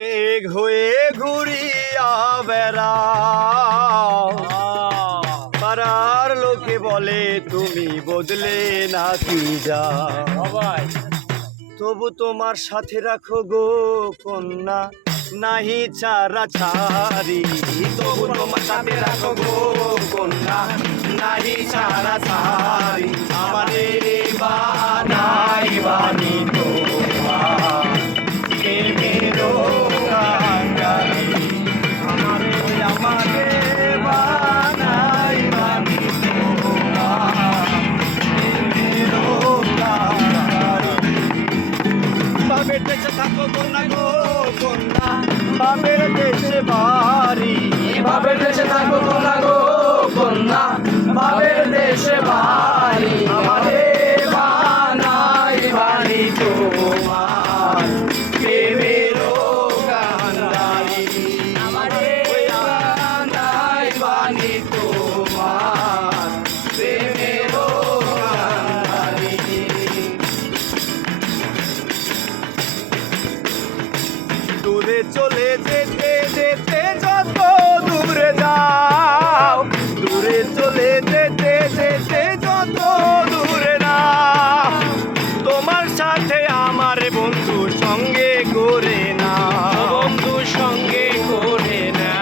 এক হয়ে ঘুরিয়া বেড়াও, পাড়ার লোকে বলে তুমি বদলে নাকি যাও। তবু তোমার সাথে রাখো গো কন্যা, নাহি চারা ছাড়ি। তবু তোমার সাথে রাখো গো কন্যা, নাহি চারা ছাড়ি। আমারে বানাই বানি তোমার প্রেমেরও কাঙ্গালি। আমারে বানাই বানি তোমার প্রেমেরও কাঙ্গালি। বাবের দেশে থাকো কন্যা গো কন্যা, বাবের দেশে বাড়ি। বাবের দেশে থাকো কন্যা গো কন্যা, বাবের দেশে বাড়ি। আমারে বানাই বাড়ি তোমার প্রেমেরও কান্দারি। আমারে বানাই বাড়ি তোমার প্রেমেরও কান্দারি। দূরে চলে যেতে যেতে যত দূরে যাও, দূরে চলে যেতে যেতে যত দূরে না, তোমার সাথে আমার বন্ধু সঙ্গে করে না, বন্ধু সঙ্গে করে না।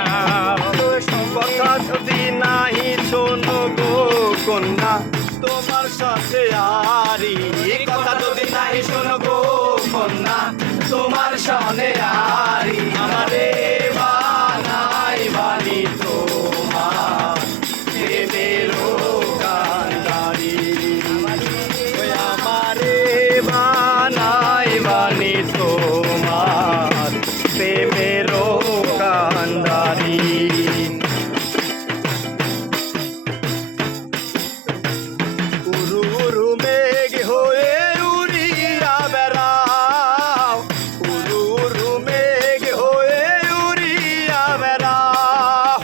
কথা যদি নাহি শোনো গো কন্যা, তোমার সাথে আরি। কথা যদি নাহি শোনো গো কন্যা, তোমার সামনে আরি। আমারে বানাই বানি তোমার প্রেমেরও কান্দারি। আমারে বানাই বানি তোমার প্রেমেরও কান্দারি। উরু উরু মেঘ হয়ে উড়িয়া বেড়াও, উরু উরু মেঘ হয়ে উড়িয়া বেড়াও।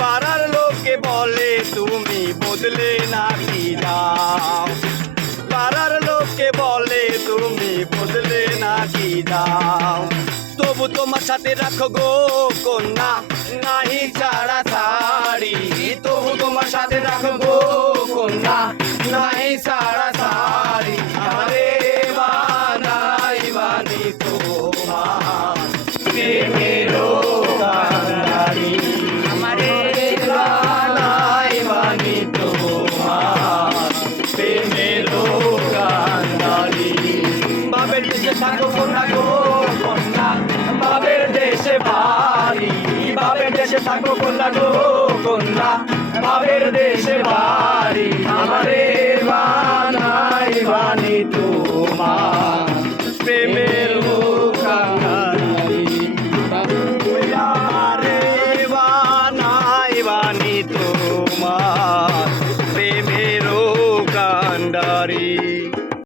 পাড়ার লোকে বলে তুমি বদলে নাকি যাও, পাড়ার লোকে বলে তুমি বদলে নাকি যাও। তবু তোমার সাথে রাখো গো কন্যা, নাহি ছাড়া ছাড়ি। তবু তোমার সাথে রাখো গো কন্যা, নাহি ছাড়া ছাড়ি। আমারে বানাই বানি তোমার প্রেমেরও কান্দারি। আমারে বানাই বানি তোমার প্রেমেরও কান্দারি। বাবের দেশে থাকো কন্যা গো কন্যা, বাবের দেশে বাড়ি। বাবের দেশে থাকো কন্যা গো কন্যা, বাবের দেশে বাড়ি। আমারে